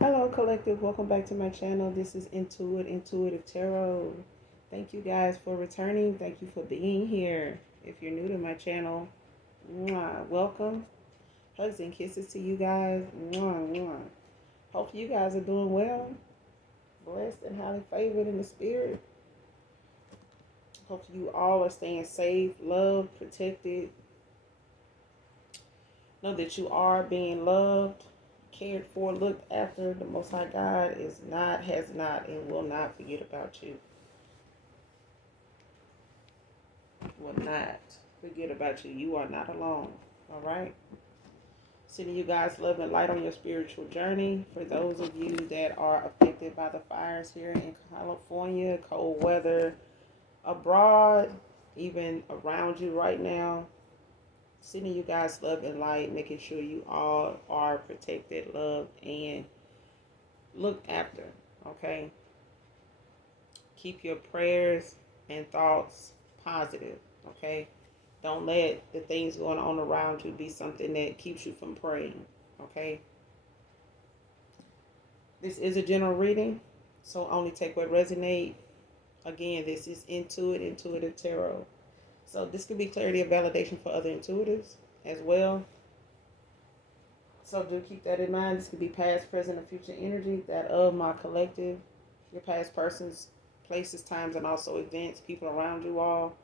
Hello, collective. Welcome back to my channel. This is Intuitive Tarot. Thank you guys for returning. Thank you for being here. If you're new to my channel, welcome. Hugs and kisses to you guys. Hope you guys are doing well, blessed, and highly favored in the spirit. Hope you all are staying safe, loved, protected. Know that you are being loved, cared for, looked after. The Most High God is not, has not, and will not forget about you. Will not forget about you. You are not alone. All right. Sending you guys love and light on your spiritual journey. For those of you that are affected by the fires here in California, cold weather, abroad, even around you right now, sending you guys love and light, making sure you all are protected, loved, and looked after. Okay. Keep your prayers and thoughts positive. Okay. Don't let the things going on around you be something that keeps you from praying. Okay. This is a general reading, so only take what resonates. Again, this is Intuitive Tarot. So this could be clarity of validation for other intuitives as well. So do keep that in mind. This could be past, present, and future energy, that of my collective, your past persons, places, times, and also events, people around you all.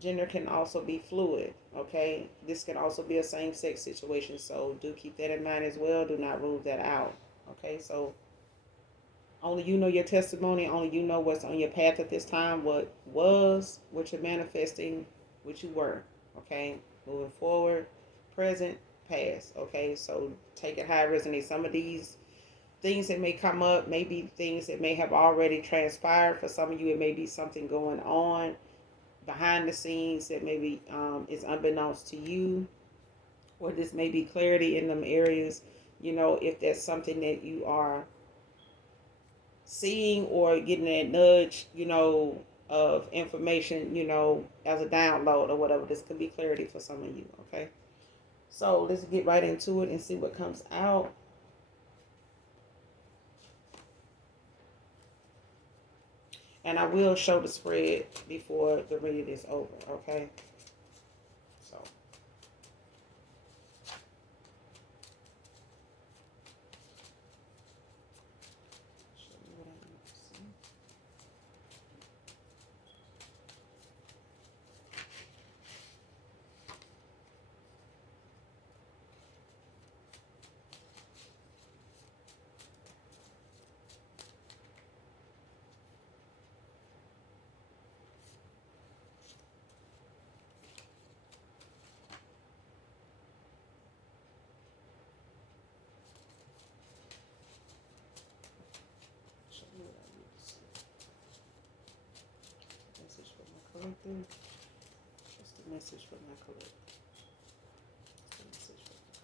Gender can also be fluid, okay? This can also be a same-sex situation, so do keep that in mind as well. Do not rule that out, okay? So only you know your testimony. Only you know what's on your path at this time, what was, what you're manifesting, what you were, okay? Moving forward, present, past, okay? So take it how it resonates. Some of these things that may come up may be things that may have already transpired. For some of you, it may be something going on behind the scenes that maybe is unbeknownst to you, or this may be clarity in them areas. If that's something that you are seeing or getting that nudge, of information, as a download or whatever, this could be clarity for some of you. Okay, so let's get right into it and see what comes out. And I will show the spread before the reading is over. Okay, so show you what I need to see. Show you what I need to see. Message from my collective. Just a message from my collective. Just a message from my collective.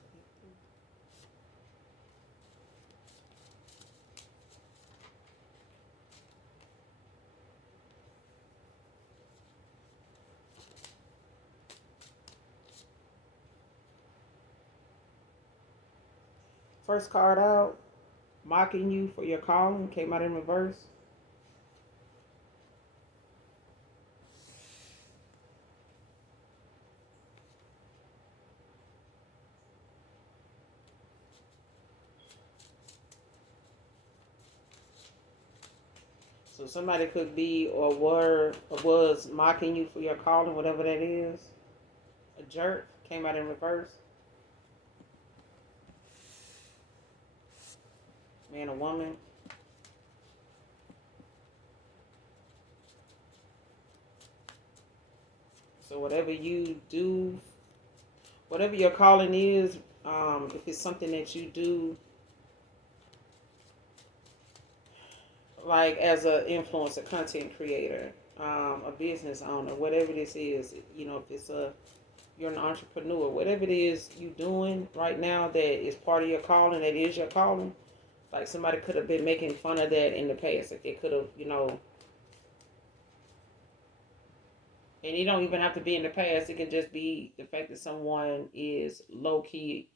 First card out, mocking you for your calling, came out in reverse. So somebody could be or were or was mocking you for your calling, whatever that is. A jerk came out in reverse. Man or woman. So whatever you do, whatever your calling is, if it's something that you do, like as an influencer, content creator, a business owner, whatever this is, if it's you're an entrepreneur, whatever it is you doing right now that is part of your calling, that is your calling. Like somebody could have been making fun of that in the past. Like they could have, and you don't even have to be in the past. It can just be the fact that someone is low key,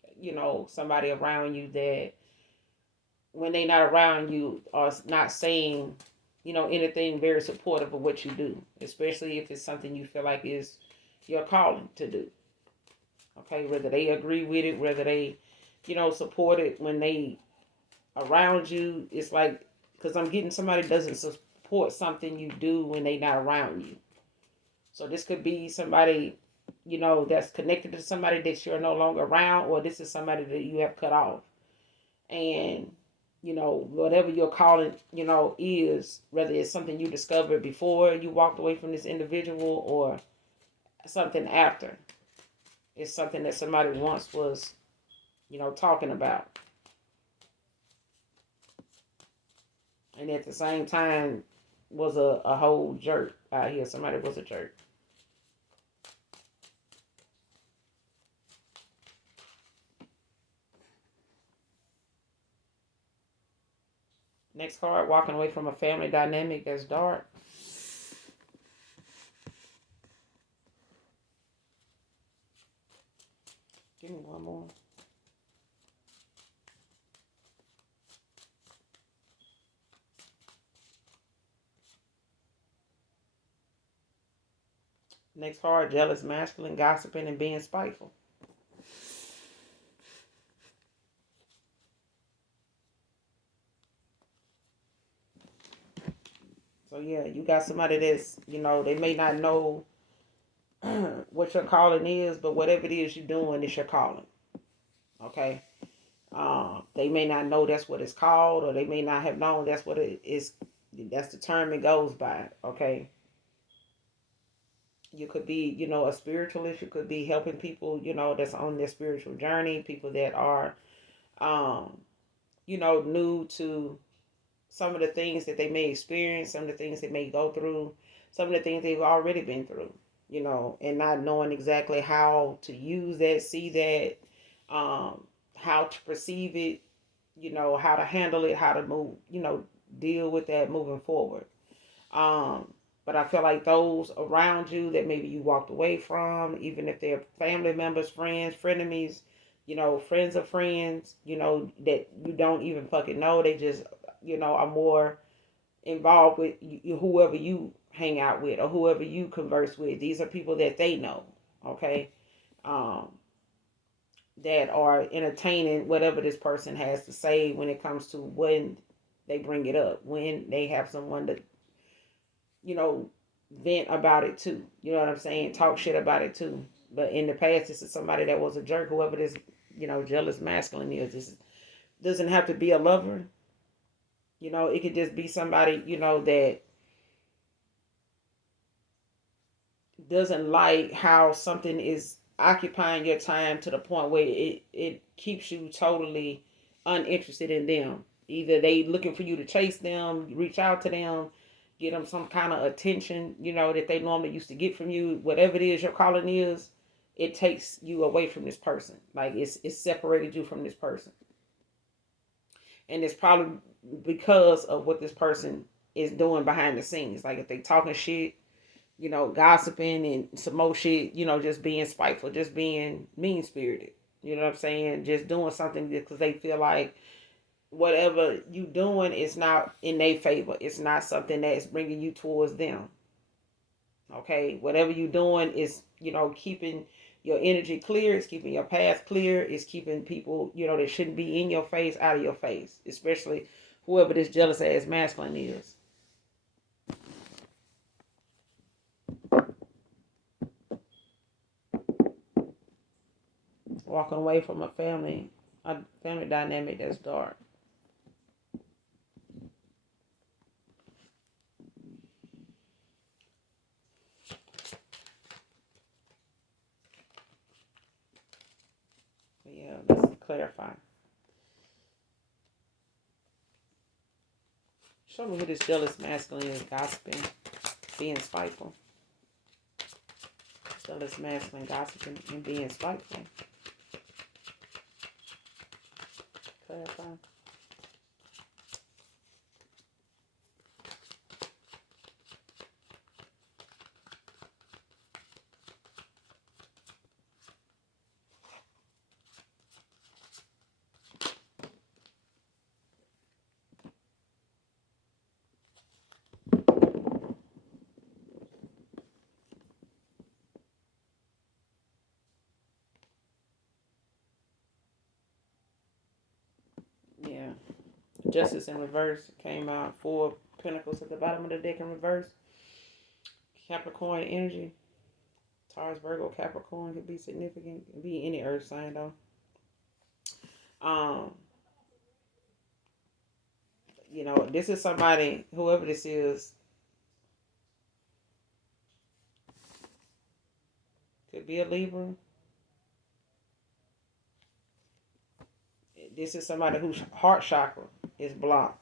somebody around you that when they not around you are not saying, anything very supportive of what you do, especially if it's something you feel like is your calling to do. Okay, whether they agree with it, whether they, support it when they around you, it's like, because I'm getting somebody doesn't support something you do when they not around you. So this could be somebody, that's connected to somebody that you're no longer around, or this is somebody that you have cut off. And, whatever your calling, is, whether it's something you discovered before you walked away from this individual or something after. It's something that somebody once was, talking about. And at the same time was a whole jerk out here. Somebody was a jerk. Next card, walking away from a family dynamic that's dark. Give me one more. Next card, jealous masculine, gossiping, and being spiteful. So yeah, you got somebody that's, they may not know what your calling is, but whatever it is you're doing, it's your calling. Okay? They may not know that's what it's called, or they may not have known that's what it is. That's the term it goes by. Okay? You could be, a spiritualist. You could be helping people, that's on their spiritual journey. People that are, um, new to some of the things that they may experience, some of the things they may go through, some of the things they've already been through, and not knowing exactly how to use that, see that, how to perceive it, how to handle it, how to move, deal with that moving forward. Um, but I feel like those around you that maybe you walked away from, even if they're family members, friends, frenemies, friends of friends, that you don't even fucking know, they just, are more involved with whoever you hang out with or whoever you converse with. These are people that they know, okay? Um, that are entertaining whatever this person has to say when it comes to when they bring it up, when they have someone to, you know, vent about it too. You know what I'm saying? Talk shit about it too. But in the past, this is somebody that was a jerk, whoever this, jealous masculine is. This doesn't have to be a lover. It could just be somebody, that doesn't like how something is occupying your time to the point where it keeps you totally uninterested in them. Either they looking for you to chase them, reach out to them, get them some kind of attention, that they normally used to get from you. Whatever it is your calling is, it takes you away from this person. Like it's separated you from this person. And it's probably because of what this person is doing behind the scenes. Like if they talking shit, gossiping and some more shit, just being spiteful, just being mean spirited. You know what I'm saying? Just doing something because they feel like whatever you doing is not in their favor. It's not something that's bringing you towards them. Okay? Whatever you doing is, keeping your energy clear. It's keeping your path clear. It's keeping people, that shouldn't be in your face out of your face. Especially whoever this jealous ass masculine is. Walking away from a family dynamic that's dark. But yeah, let's clarify. Show me who this jealous masculine is, gossiping, being spiteful. Jealous masculine, gossiping, and being spiteful. Clarify. Justice in reverse came out. Four Pentacles at the bottom of the deck in reverse. Capricorn energy. Taurus, Virgo, Capricorn could be significant. It could be any earth sign though. Um, this is somebody, whoever this is, could be a Libra. This is somebody whose heart chakra is blocked.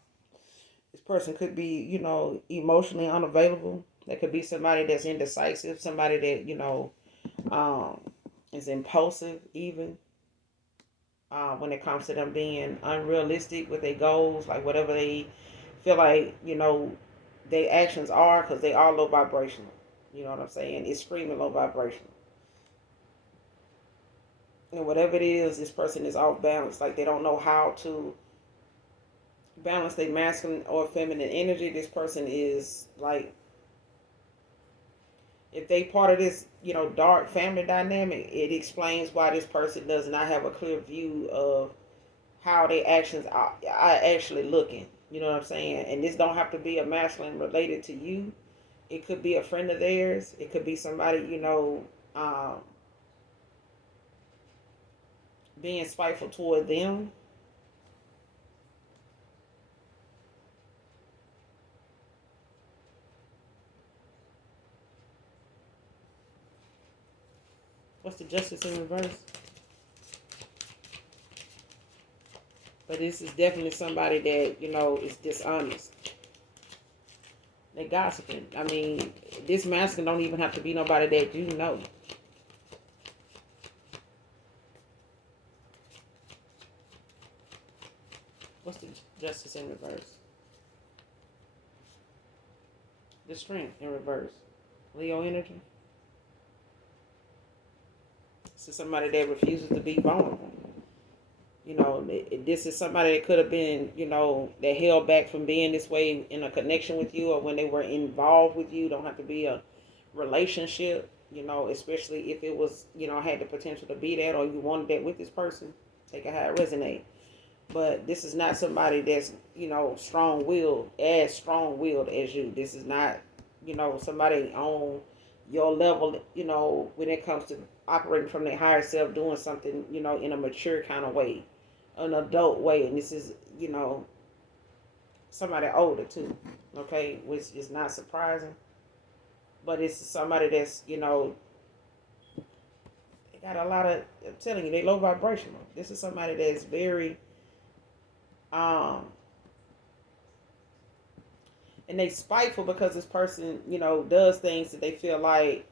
This person could be, emotionally unavailable. There could be somebody that's indecisive, somebody that, um, is impulsive even. When it comes to them being unrealistic with their goals, like whatever they feel like, their actions are, because they are low vibrational. You know what I'm saying? It's screaming low vibrational. And whatever it is, this person is off balance. Like they don't know how to balance their masculine or feminine energy. This person is like, if they part of this, dark family dynamic, it explains why this person does not have a clear view of how their actions are actually looking. You know what I'm saying? And this don't have to be a masculine related to you. It could be a friend of theirs. It could be somebody, um, being spiteful toward them. What's the justice in reverse? But this is definitely somebody that, is dishonest. They gossiping. I mean, this masculine don't even have to be nobody that you know. What's the justice in reverse? The strength in reverse. Leo energy. This is somebody that refuses to be vulnerable. This is somebody that could have been, that held back from being this way in a connection with you, or when they were involved with you. Don't have to be a relationship, especially if it was, had the potential to be that, or you wanted that with this person. Take it how it resonate. But this is not somebody that's, strong-willed as you. This is not, somebody on your level, when it comes to operating from their higher self, doing something, in a mature kind of way, an adult way. And this is, somebody older too, okay, which is not surprising. But it's somebody that's, they got a lot of, I'm telling you, they low vibrational. This is somebody that's very, um, and they spiteful because this person, does things that they feel like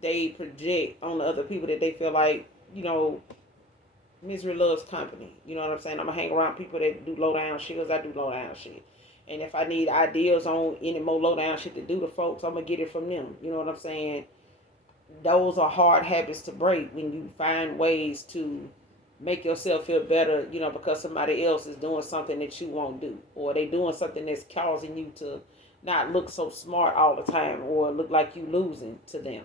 they project on the other people, that they feel like, misery loves company. You know what I'm saying? I'm gonna hang around people that do low down shit, because I do low down shit. And if I need ideas on any more low down shit to do to folks, I'm gonna get it from them. You know what I'm saying? Those are hard habits to break when you find ways to make yourself feel better, because somebody else is doing something that you won't do, or they doing something that's causing you to not look so smart all the time, or look like you losing to them.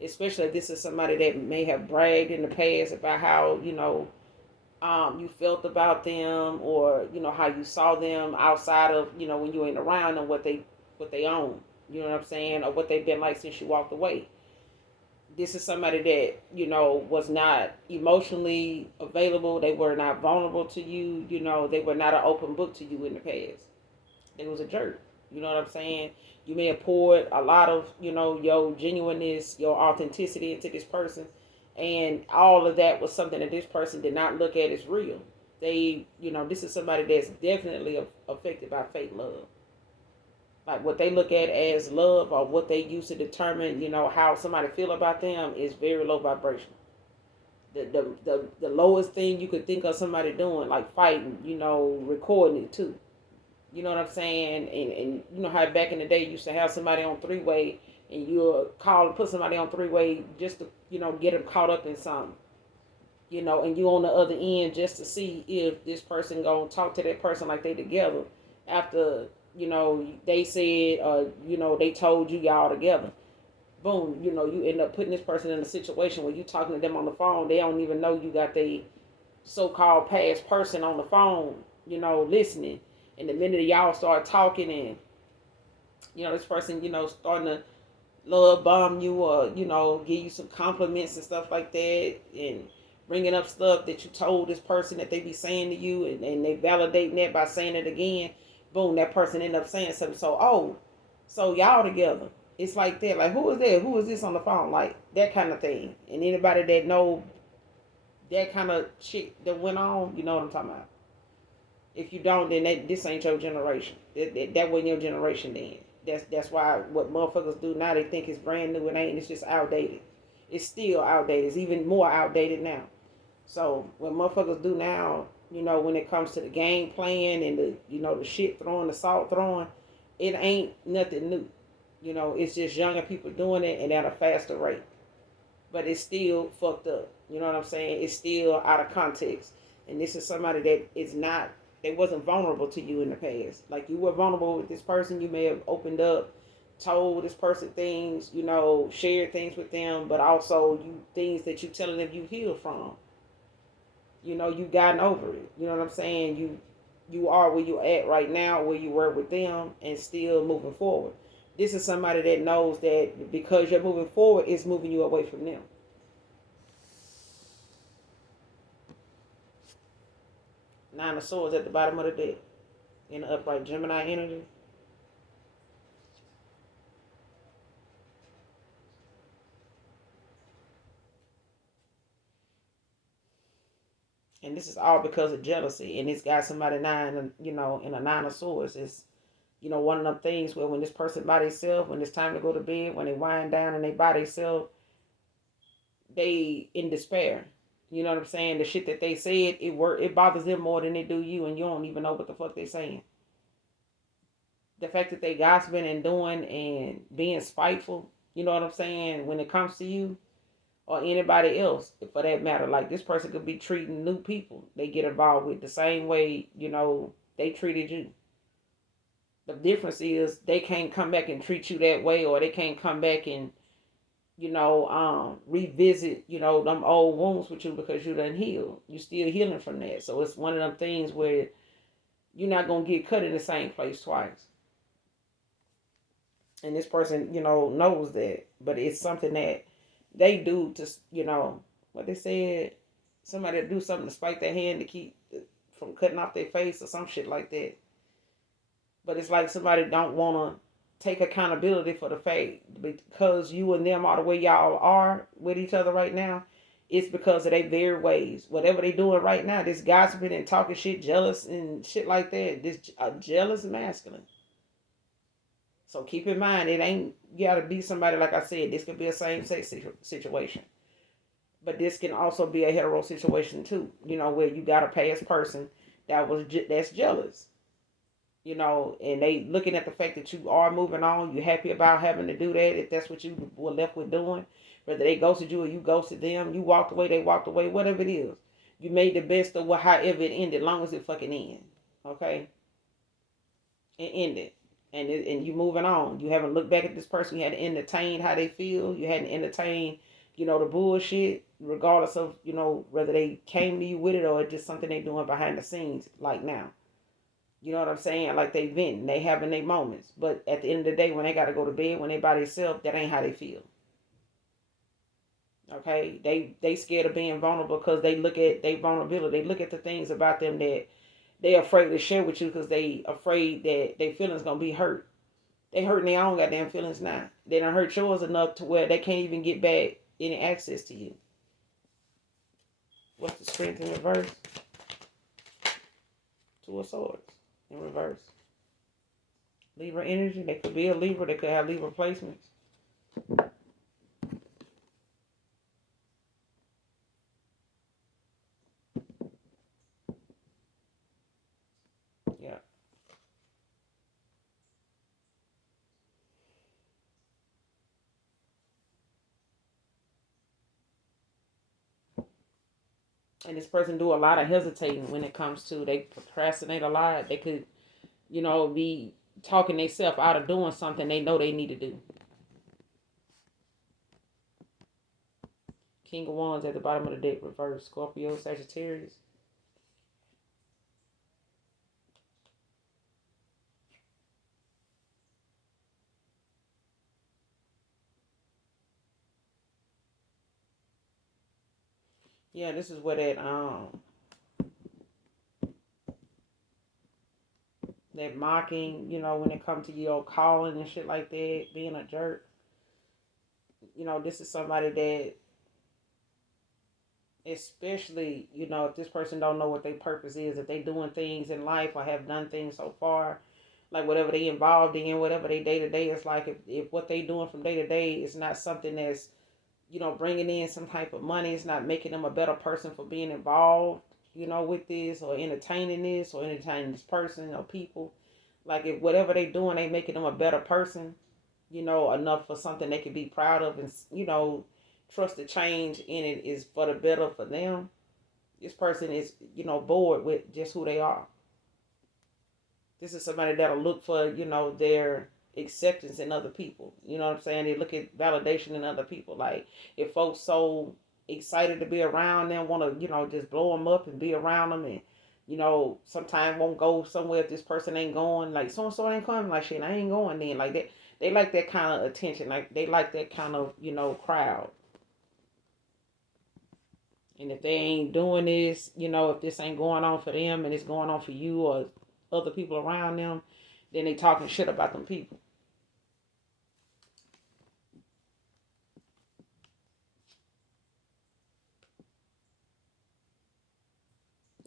Especially if this is somebody that may have bragged in the past about how, you felt about them, or, how you saw them outside of, when you ain't around them, what they own. You know what I'm saying? Or what they've been like since you walked away. This is somebody that, was not emotionally available. They were not vulnerable to you. They were not an open book to you in the past. They was a jerk. You know what I'm saying? You may have poured a lot of, your genuineness, your authenticity into this person. And all of that was something that this person did not look at as real. They, this is somebody that's definitely affected by fake love. Like what they look at as love, or what they use to determine, how somebody feel about them, is very low vibration. The lowest thing you could think of somebody doing, like fighting, recording it too. You know what I'm saying? And you know how back in the day you used to have somebody on three-way, and you'll call and put somebody on three-way just to, get them caught up in something. And you on the other end just to see if this person gonna talk to that person like they together after, they said, they told you y'all together. Boom, you end up putting this person in a situation where you talking to them on the phone. They don't even know you got the so-called past person on the phone, listening. And the minute y'all start talking and, this person, starting to love bomb you or, give you some compliments and stuff like that and bringing up stuff that you told this person that they be saying to you and they validating that by saying it again, boom, that person end up saying something. So, so y'all together. It's like that. Like, who is that? Who is this on the phone? Like, that kind of thing. And anybody that know that kind of shit that went on, you know what I'm talking about. If you don't, then this ain't your generation. That wasn't your generation then. That's why what motherfuckers do now, they think it's brand new. It ain't. It's just outdated. It's still outdated. It's even more outdated now. So what motherfuckers do now, when it comes to the game playing and the shit throwing, the salt throwing, it ain't nothing new. It's just younger people doing it and at a faster rate. But it's still fucked up. You know what I'm saying? It's still out of context. And this is somebody that is not, they wasn't vulnerable to you in the past. Like, you were vulnerable with this person. You may have opened up, told this person things, shared things with them, but also things that you telling them you healed from. You gotten over it. You know what I'm saying? You are where you at right now, where you were with them, and still moving forward. This is somebody that knows that because you're moving forward, it's moving you away from them. Nine of Swords at the bottom of the deck in the upright Gemini energy. And this is all because of jealousy. And it's got somebody nine, in a Nine of Swords. It's, one of them things where when this person by themselves, when it's time to go to bed, when they wind down and they by themselves, they in despair. You know what I'm saying? The shit that they said, it bothers them more than it do you, and you don't even know what the fuck they saying. The fact that they gossiping and doing and being spiteful, you know what I'm saying, when it comes to you or anybody else, for that matter. Like, this person could be treating new people they get involved with the same way, they treated you. The difference is they can't come back and treat you that way, or they can't come back and revisit, them old wounds with you because you done healed. You still healing from that. So it's one of them things where you're not gonna get cut in the same place twice. And this person, knows that, but it's something that they do to, what they said, somebody do something to spike their hand to keep from cutting off their face or some shit like that. But it's like somebody don't want to take accountability for the fact because you and them are the way y'all are with each other right now. It's because of their very ways. Whatever they doing right now, this gossiping and talking shit, jealous and shit like that. This jealous masculine. So keep in mind, it ain't you gotta be somebody, like I said. This could be a same sex situation, but this can also be a hetero situation too. Where you got a past person that's jealous. And they looking at the fact that you are moving on. You happy about having to do that if that's what you were left with doing. Whether they ghosted you or you ghosted them, you walked away, they walked away, whatever it is. You made the best of however it ended, long as it fucking end. Okay, it ended. And you moving on. You haven't looked back at this person. You hadn't entertained how they feel. You hadn't entertained, the bullshit, regardless of, whether they came to you with it or just something they doing behind the scenes like now. You know what I'm saying? Like, they venting, they having their moments. But at the end of the day, when they got to go to bed, when they by themselves, that ain't how they feel. Okay? They scared of being vulnerable because they look at their vulnerability. They look at the things about them that they're afraid to share with you because they afraid that their feelings going to be hurt. They hurting their own goddamn feelings now. They don't hurt yours enough to where they can't even get back any access to you. What's the strength in reverse? Two of Swords in reverse. Libra energy. They could be a Libra. They could have Libra placements. Yeah. And this person do a lot of hesitating when it comes to, they procrastinate a lot. They could, be talking themselves out of doing something they know they need to do. King of Wands at the bottom of the deck, reverse. Scorpio, Sagittarius. Yeah, this is where that that mocking, when it comes to your calling and shit like that, being a jerk. This is somebody that, especially, if this person don't know what their purpose is, if they doing things in life or have done things so far, like whatever they involved in, whatever they day to day is like, if what they doing from day to day is not something that's, bringing in some type of money, it's not making them a better person for being involved, with this or entertaining this person or people. Like if whatever they doing, they making them a better person, enough for something they can be proud of and, trust the change in it is for the better for them. This person is, bored with just who they are. This is somebody that'll look for, their acceptance in other people. You know what I'm saying? They look at validation in other people. Like if folks so excited to be around them, want to, just blow them up and be around them, and sometimes won't go somewhere if this person ain't going. Like so and so ain't coming. Like shit, I ain't going then. Like that, they like that kind of attention. Like they like that kind of, crowd. And if they ain't doing this, if this ain't going on for them and it's going on for you or other people around them, then they talking shit about them people.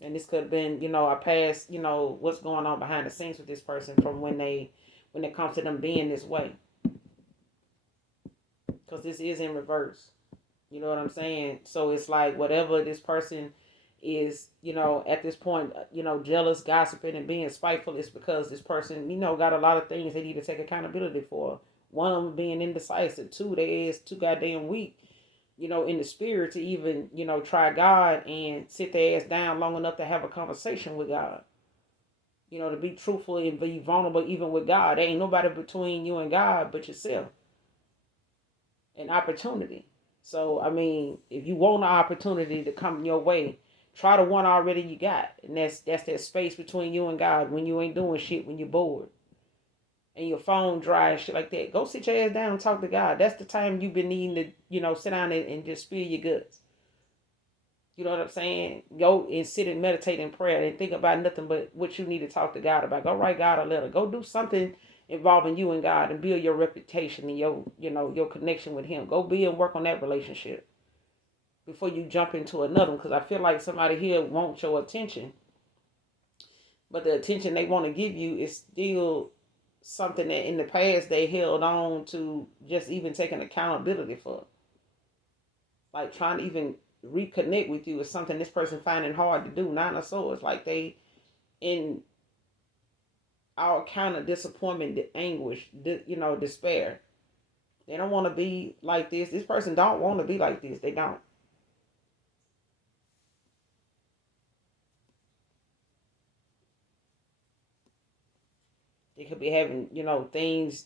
And this could have been, a past, what's going on behind the scenes with this person from when it comes to them being this way. Because this is in reverse. You know what I'm saying? So it's like whatever this person is, at this point, jealous, gossiping, and being spiteful is because this person, got a lot of things they need to take accountability for. One of them being indecisive. Two, they is too goddamn weak, in the spirit to even, try God and sit their ass down long enough to have a conversation with God. To be truthful and be vulnerable even with God. There ain't nobody between you and God but yourself. An opportunity. So, I mean, if you want an opportunity to come your way, try the one already you got. And that's that space between you and God when you ain't doing shit, when you're bored. And your phone dry and shit like that. Go sit your ass down and talk to God. That's the time you've been needing to, sit down and just spill your guts. You know what I'm saying? Go and sit and meditate in prayer and think about nothing but what you need to talk to God about. Go write God a letter. Go do something involving you and God and build your reputation and your connection with Him. Go be and work on that relationship before you jump into another one. Because I feel like somebody here wants your attention, but the attention they want to give you is still something that in the past they held on to just even taking accountability for. Like trying to even reconnect with you is something this person finding hard to do. Nine of Swords, like they in all kind of disappointment, anguish, despair. They don't want to be like this. This person don't want to be like this. They don't. They could be having, things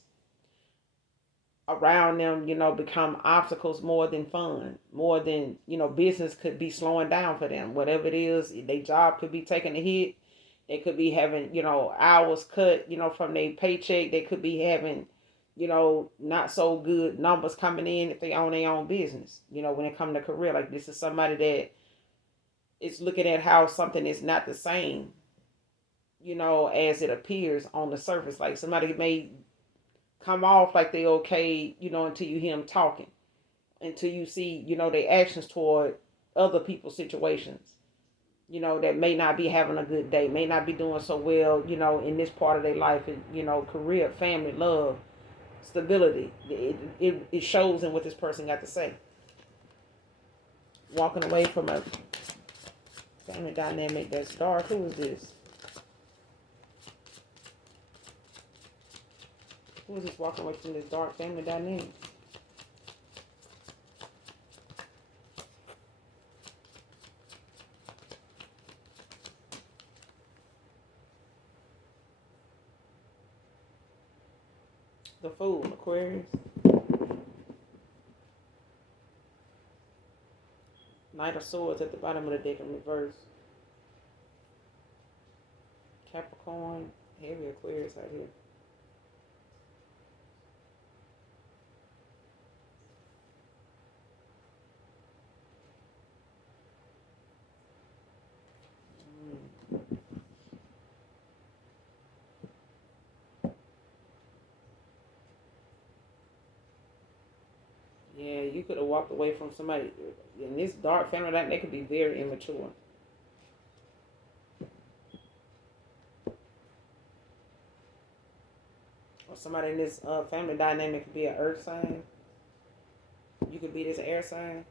around them, become obstacles more than fun, more than, business could be slowing down for them. Whatever it is, their job could be taking a hit. They could be having, hours cut, from their paycheck. They could be having, not so good numbers coming in if they own their own business. When it comes to career, like this is somebody that is looking at how something is not the same, as it appears on the surface. Like somebody may come off like they okay, until you hear them talking, until you see, their actions toward other people's situations, that may not be having a good day, may not be doing so well, in this part of their life, career, family, love, stability. It shows in what this person got to say. Walking away from a family dynamic that's dark. Who is this? Who is this walking away from this dark family dynamic? The Fool, Aquarius. Knight of Swords at the bottom of the deck in reverse. Capricorn, heavy Aquarius out here. walked away from somebody in this dark family dynamic, they could be very immature. Or somebody in this family dynamic could be an earth sign. You could be this air sign.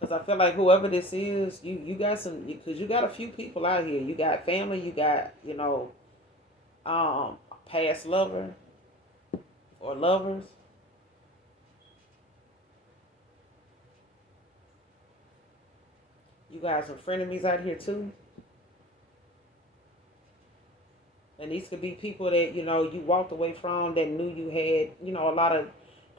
Because I feel like whoever this is, you got some, because you got a few people out here. You got family, you got, past lover or lovers. You got some frenemies out here too. And these could be people that, you walked away from that knew you had, a lot of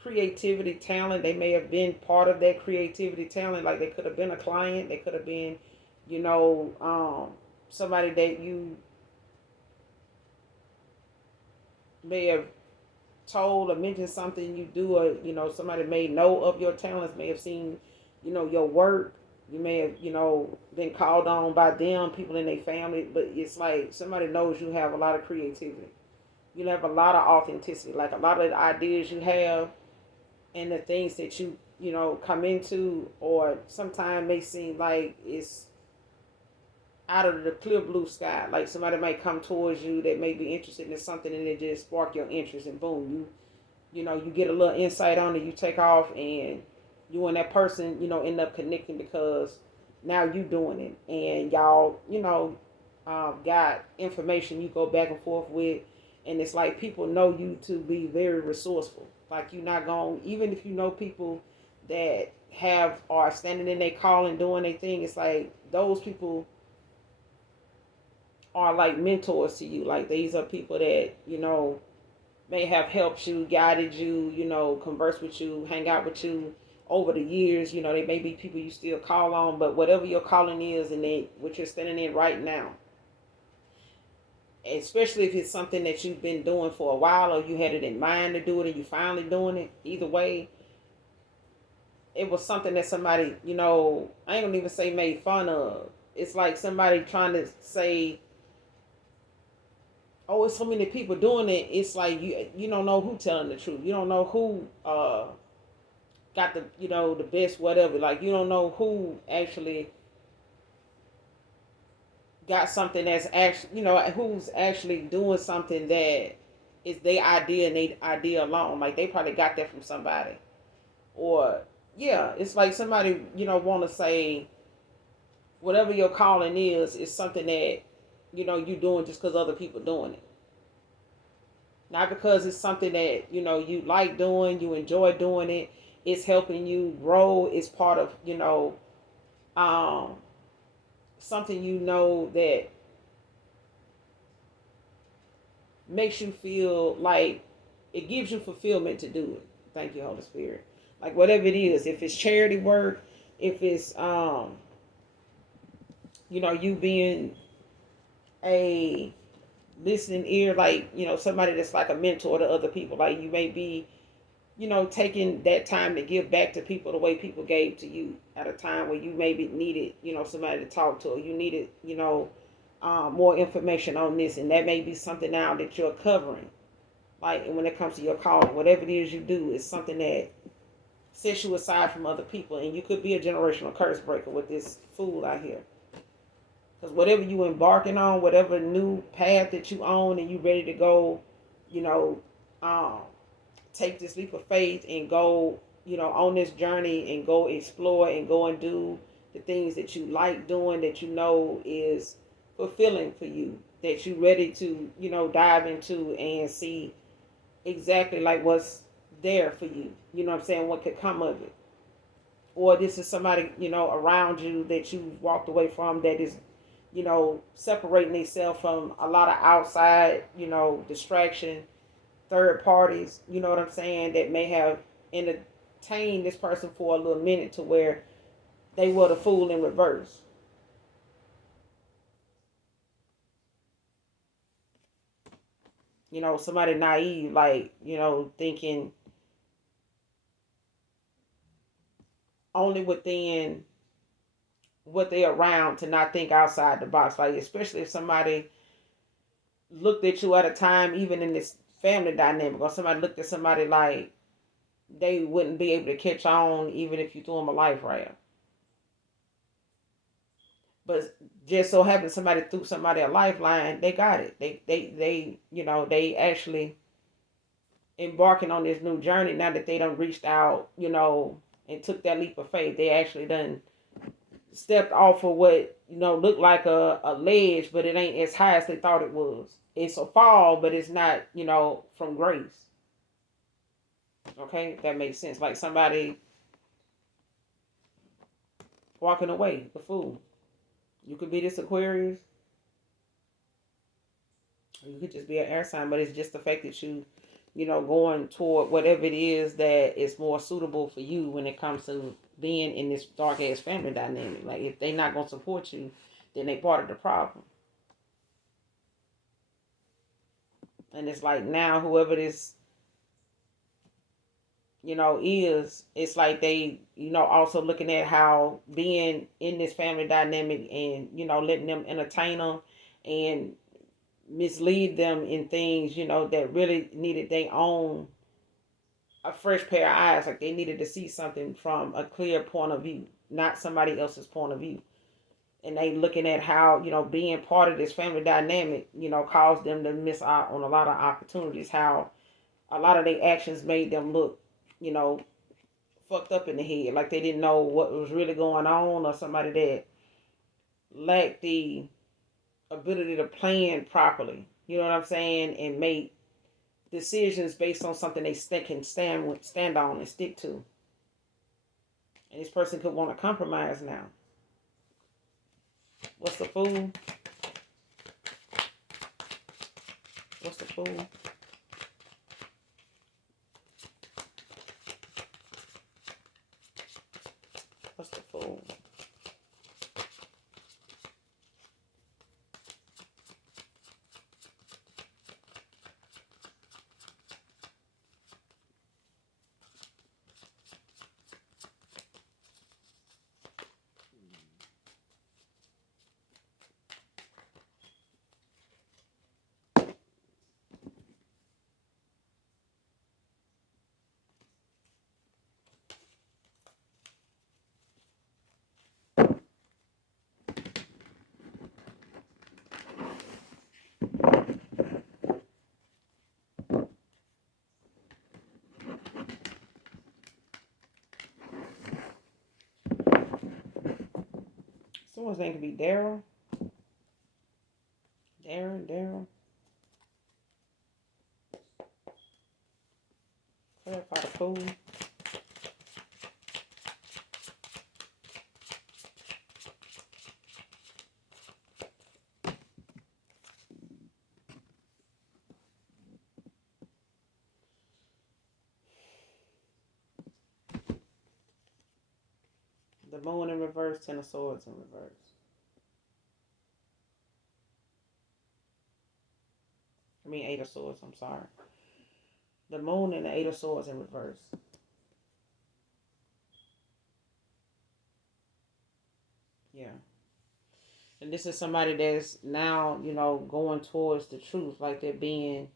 creativity, talent. They may have been part of that creativity, talent. Like they could have been a client. They could have been, you know, somebody that you may have told or mentioned something you do, or, somebody may know of your talents, may have seen, your work. You may have, been called on by them, people in their family, but it's like somebody knows you have a lot of creativity. You have a lot of authenticity, like a lot of the ideas you have and the things that you come into, or sometimes may seem like it's out of the clear blue sky. Like somebody might come towards you that may be interested in something, and it just spark your interest, and boom, you get a little insight on it. You take off, and you and that person, end up connecting because now you doing it, and y'all, got information you go back and forth with, and it's like people know you to be very resourceful. Like you're not going, even if you know people that are standing in their call and doing their thing, it's like those people are like mentors to you. Like these are people that, may have helped you, guided you, converse with you, hang out with you over the years. They may be people you still call on, but whatever your calling is and what you're standing in right now, especially if it's something that you've been doing for a while, or you had it in mind to do it and you finally doing it, either way, it was something that somebody, I ain't gonna even say made fun of. It's like somebody trying to say, oh, it's so many people doing it. It's like you don't know who telling the truth. You don't know who got the best whatever. Like you don't know who actually got something that's actually, who's actually doing something that is their idea and their idea alone. Like they probably got that from somebody. Or yeah, it's like somebody, want to say whatever your calling is something that, you doing just because other people doing it. Not because it's something that, you like doing, you enjoy doing it. It's helping you grow. It's part of, um, something that makes you feel like it gives you fulfillment to do it. Thank you, Holy Spirit. Like whatever it is, if it's charity work, if it's you being a listening ear, like somebody that's like a mentor to other people. Like you may be, taking that time to give back to people the way people gave to you at a time where you maybe needed, somebody to talk to, or you needed, more information on this, and that may be something now that you're covering. Like, and when it comes to your calling, whatever it is you do, is something that sets you aside from other people, and you could be a generational curse breaker with this fool out here. Because whatever you embarking on, whatever new path that you own, and you ready to go, you know, um, take this leap of faith and go, on this journey and go explore and go and do the things that you like doing, that is fulfilling for you, that you ready to, dive into and see exactly like what's there for you. You know what I'm saying? What could come of it. Or this is somebody, around you that you walked away from that is, separating themselves from a lot of outside, distraction, third parties, you know what I'm saying, that may have entertained this person for a little minute to where they were the fool in reverse. Somebody naive, like, thinking only within what they're around to not think outside the box. Like, especially if somebody looked at you at a time, even in this family dynamic, or somebody looked at somebody like they wouldn't be able to catch on even if you threw them a life raft. But just so happened somebody threw somebody a lifeline, they got it. They actually embarking on this new journey now that they done reached out, and took that leap of faith. They actually done stepped off of what, looked like a ledge, but it ain't as high as they thought it was. It's a fall, but it's not, from grace. Okay, that makes sense. Like somebody walking away, the fool. You could be this Aquarius, or you could just be an air sign, but it's just the fact that going toward whatever it is that is more suitable for you when it comes to being in this dark ass family dynamic. Like if they not gonna support you, then they part of the problem. And it's like now whoever this is, it's like they, also looking at how being in this family dynamic and, letting them entertain them and mislead them in things, that really needed their own, a fresh pair of eyes. Like they needed to see something from a clear point of view, not somebody else's point of view. And they looking at how, being part of this family dynamic, caused them to miss out on a lot of opportunities, how a lot of their actions made them look, you know, fucked up in the head, like they didn't know what was really going on, or somebody that lacked the ability to plan properly. You know what I'm saying? And make decisions based on something they can stand on and stick to. And this person could want to compromise now. What's the fool? What's the fool? What's the fool? Someone's name could be Daryl. Daryl. Clarify the fool. The moon in reverse, ten of swords in reverse. I mean, eight of swords, I'm sorry. The moon and the eight of swords in reverse. Yeah. And this is somebody that's now, going towards the truth, like they're being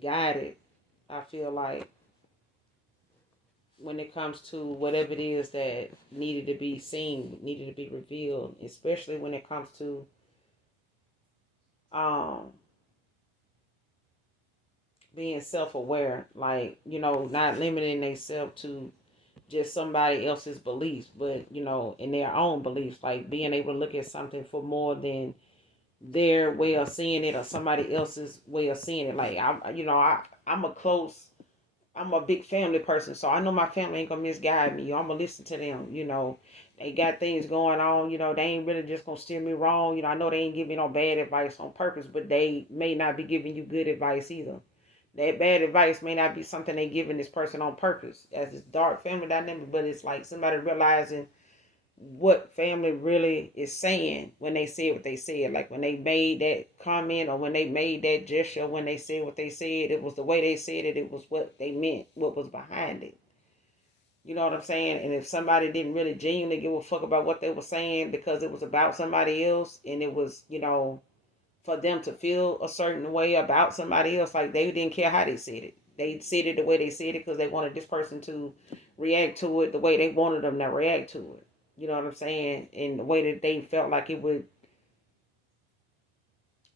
guided. I feel like when it comes to whatever it is that needed to be seen, needed to be revealed, especially when it comes to um being self-aware, like, not limiting themselves to just somebody else's beliefs, but, in their own beliefs, like being able to look at something for more than their way of seeing it or somebody else's way of seeing it. Like I'm a big family person, so I know my family ain't gonna misguide me. I'm gonna listen to them. They got things going on. They ain't really just gonna steer me wrong. I know they ain't giving me no bad advice on purpose, but they may not be giving you good advice either. That bad advice may not be something they giving this person on purpose, as this dark family dynamic, but it's like somebody realizing what family really is saying when they said what they said. Like when they made that comment or when they made that gesture, when they said what they said, it was the way they said it. It was what they meant, what was behind it. You know what I'm saying? And if somebody didn't really genuinely give a fuck about what they were saying because it was about somebody else and it was, for them to feel a certain way about somebody else, like they didn't care how they said it. They said it the way they said it because they wanted this person to react to it the way they wanted them to react to it. You know what I'm saying? In the way that they felt like it would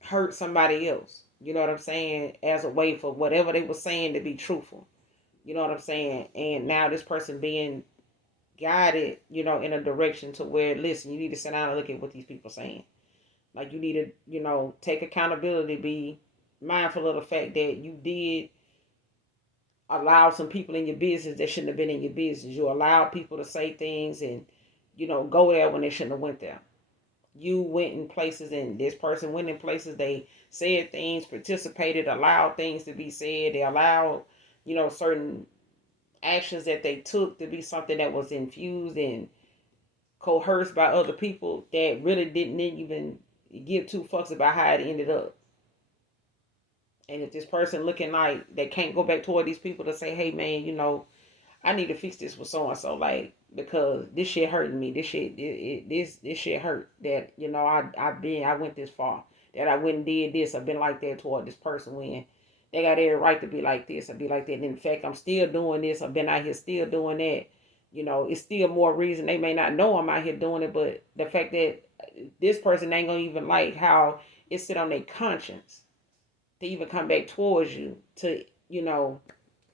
hurt somebody else. You know what I'm saying? As a way for whatever they were saying to be truthful. You know what I'm saying? And now this person being guided, in a direction to where, listen, you need to sit down and look at what these people are saying. Like, you need to, take accountability, be mindful of the fact that you did allow some people in your business that shouldn't have been in your business. You allowed people to say things and, go there when they shouldn't have went there. You went in places and this person went in places, they said things, participated, allowed things to be said. They allowed, certain actions that they took to be something that was infused and coerced by other people that really didn't even give two fucks about how it ended up. And if this person looking like they can't go back toward these people to say, hey man, I need to fix this with so and so, like, because this shit hurting me. This shit, this shit hurt. That I went this far. That I went and did this. I've been like that toward this person when they got every right to be like this. I'd be like that. And in fact, I'm still doing this. I've been out here still doing that. It's still more reason they may not know I'm out here doing it, but the fact that this person ain't gonna even like how it sit on their conscience to even come back towards you to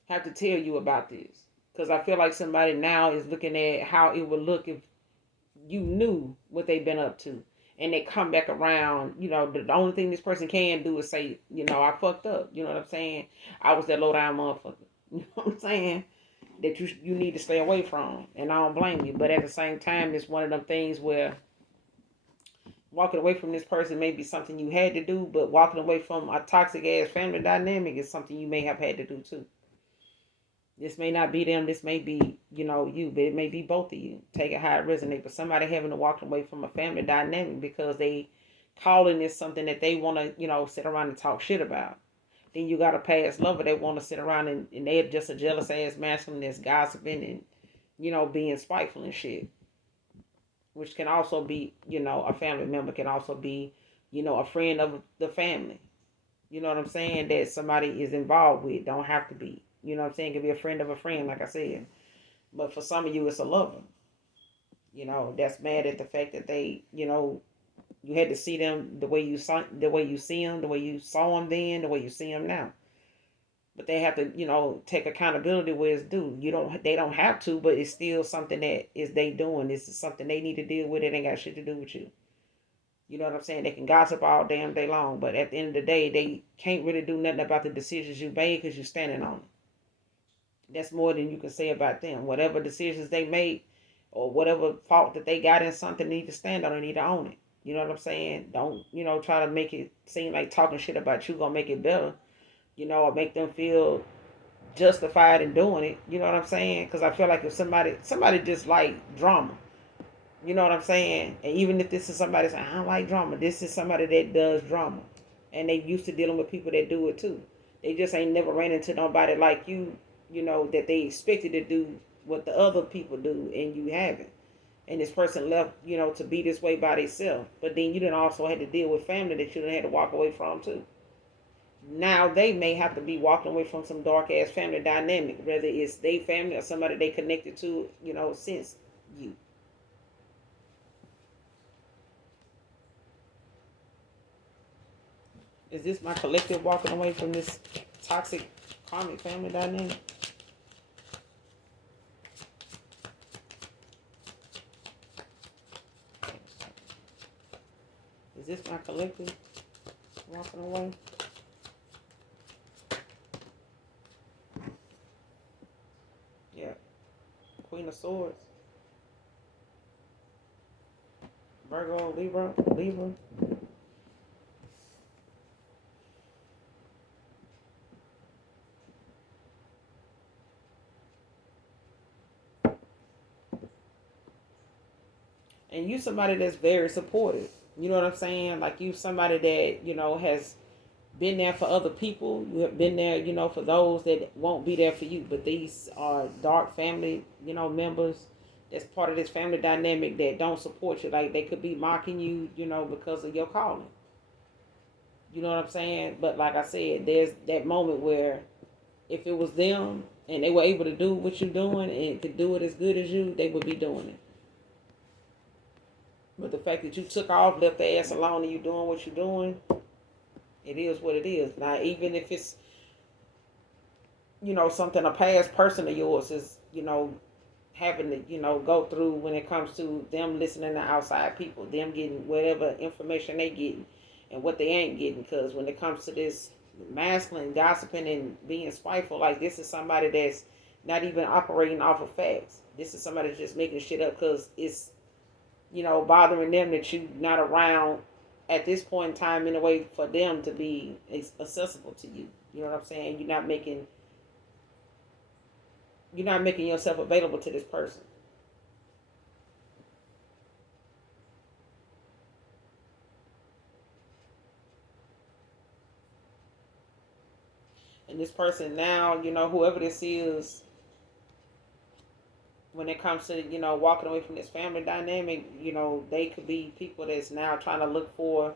have to tell you about this. Because I feel like somebody now is looking at how it would look if you knew what they've been up to. And they come back around, the only thing this person can do is say, I fucked up. You know what I'm saying? I was that low down motherfucker. You know what I'm saying? That you need to stay away from. And I don't blame you. But at the same time, it's one of them things where walking away from this person may be something you had to do, but walking away from a toxic ass family dynamic is something you may have had to do too. This may not be them. This may be, you, but it may be both of you. Take it how it resonates. But somebody having to walk away from a family dynamic because they calling this something that they want to, sit around and talk shit about. Then you got a past lover that want to sit around and they're just a jealous ass masculine that's gossiping and, being spiteful and shit. Which can also be, a family member, can also be, a friend of the family. You know what I'm saying? That somebody is involved with. Don't have to be. You know what I'm saying? It could be a friend of a friend, like I said. But for some of you, it's a lover. That's mad at the fact that they, you had to see them the way you saw, the way you see them, the way you saw them then, the way you see them now. But they have to, take accountability where it's due. They don't have to, but it's still something that is they doing. This is something they need to deal with. It ain't got shit to do with you. You know what I'm saying? They can gossip all damn day long, but at the end of the day, they can't really do nothing about the decisions you made because you're standing on it. That's more than you can say about them. Whatever decisions they make or whatever fault that they got in something, they need to stand on it, need to own it. You know what I'm saying? Don't, try to make it seem like talking shit about you gonna make it better, or make them feel justified in doing it. You know what I'm saying? Because I feel like if somebody just like drama, you know what I'm saying? And even if this is somebody saying, I don't like drama, this is somebody that does drama. And they used to dealing with people that do it too. They just ain't never ran into nobody like you, that they expected to do what the other people do and you haven't. And this person left, to be this way by themselves. But then you didn't also had to deal with family that you done had to walk away from too. Now they may have to be walking away from some dark ass family dynamic, whether it's their family or somebody they connected to, since you. Is this my collective walking away from this toxic karmic family dynamic? Is this my collective walking away? Yeah. Queen of Swords. Virgo, Libra, Libra. And you somebody that's very supportive. You know what I'm saying? Like you somebody that, has been there for other people. You have been there, for those that won't be there for you. But these are dark family, members that's part of this family dynamic that don't support you. Like they could be mocking you, because of your calling. You know what I'm saying? But like I said, there's that moment where if it was them and they were able to do what you're doing and could do it as good as you, they would be doing it. But the fact that you took off, left the ass alone, and you doing what you're doing, it is what it is. Now, even if it's, something a past person of yours is, having to, go through when it comes to them listening to outside people, them getting whatever information they getting and what they ain't getting. Because when it comes to this masculine gossiping and being spiteful, like this is somebody that's not even operating off of facts. This is somebody that's just making shit up because it's, bothering them that you not around at this point in time in a way for them to be accessible to you. You know what I'm saying? You're not making yourself available to this person. And this person now, whoever this is, when it comes to, walking away from this family dynamic, they could be people that's now trying to look for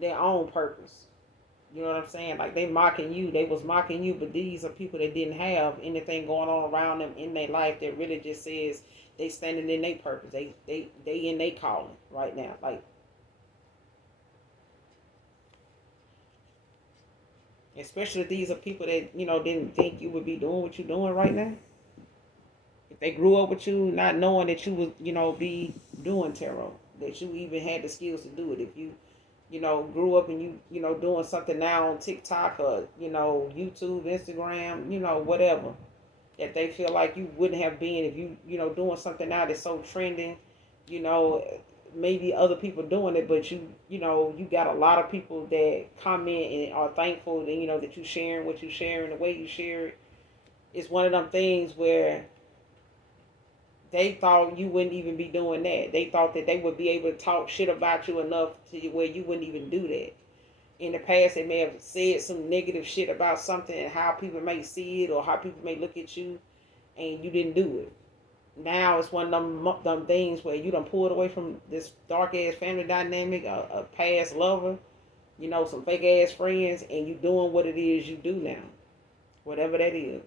their own purpose. You know what I'm saying? Like they mocking you, they was mocking you, but these are people that didn't have anything going on around them in their life that really just says they standing in their purpose. They in their calling right now. Like especially if these are people that didn't think you would be doing what you're doing right now. If they grew up with you not knowing that you would be doing tarot, that you even had the skills to do it. If you grew up and you doing something now on TikTok or, YouTube, Instagram, whatever, that they feel like you wouldn't have been if doing something now that's so trending, you know, maybe other people doing it, but you got a lot of people that comment and are thankful that, that you sharing what you sharing, the way you share it. It's one of them things where they thought you wouldn't even be doing that. They thought that they would be able to talk shit about you enough to where you wouldn't even do that. In the past, they may have said some negative shit about something and how people may see it or how people may look at you, and you didn't do it. Now it's one of them things where you done pulled away from this dark ass family dynamic, a past lover, some fake ass friends, and you doing what it is you do now, whatever that is.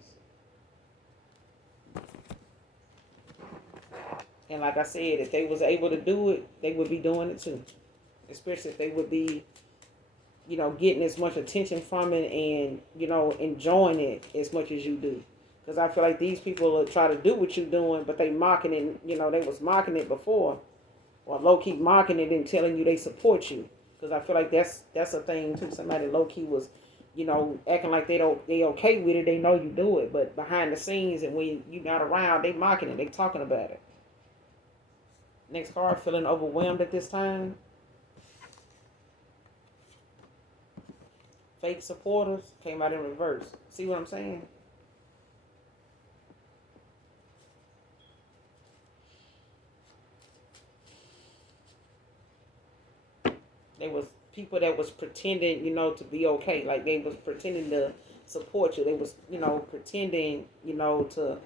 And like I said, if they was able to do it, they would be doing it too. Especially if they would be, getting as much attention from it and, enjoying it as much as you do. Because I feel like these people will try to do what you're doing, but they mocking it, they was mocking it before. Or low-key mocking it and telling you they support you. Because I feel like that's a thing too. Somebody low-key was, acting like they okay with it. They know you do it. But behind the scenes and when you're not around, they mocking it. They talking about it. Next card, feeling overwhelmed at this time. Fake supporters came out in reverse. See what I'm saying? They was people that was pretending, to be okay. Like they was pretending to support you. They was, pretending, to,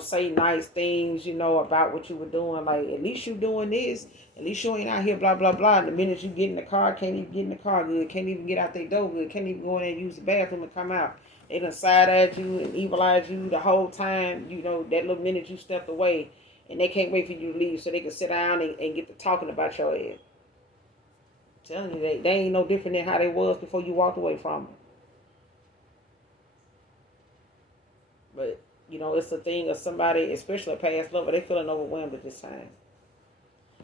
say nice things, about what you were doing. Like, at least you doing this. At least you ain't out here, blah, blah, blah. And the minute you get in the car, can't even get in the car good. Can't even get out their door good. Can't even go in there and use the bathroom and come out. They done side at you and evil eyed you the whole time, that little minute you stepped away. And they can't wait for you to leave so they can sit down and get to talking about your ass. I'm telling you, they ain't no different than how they was before you walked away from them. But, it's a thing of somebody, especially a past lover, they feeling overwhelmed at this time.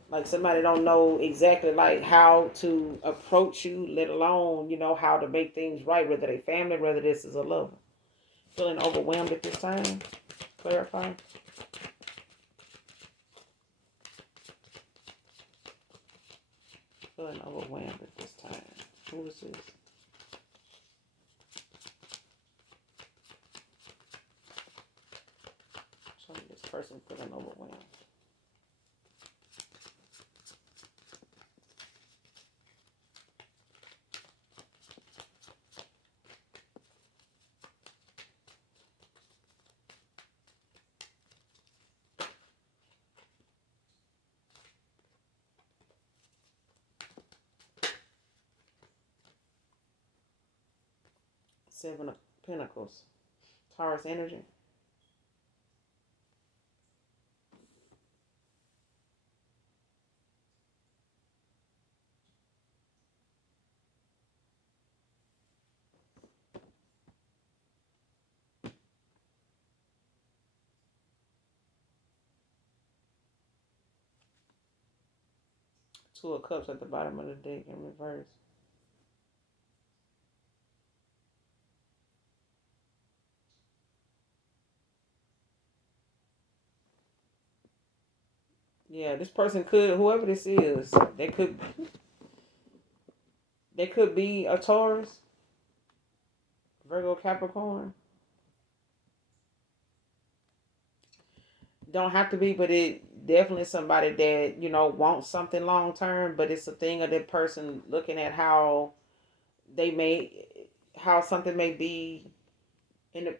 Like somebody don't know exactly like how to approach you, let alone, how to make things right, whether they family, whether this is a lover. Feeling overwhelmed at this time. Clarify. Feeling overwhelmed at this time. Who is this? Show me this person feeling overwhelmed. Seven of Pentacles. Taurus energy. Two of Cups at the bottom of the deck in reverse. Yeah, this person could, whoever this is, they could be a Taurus, Virgo, Capricorn. Don't have to be, but it definitely somebody that wants something long term. But it's a thing of that person looking at how they may, how something may be,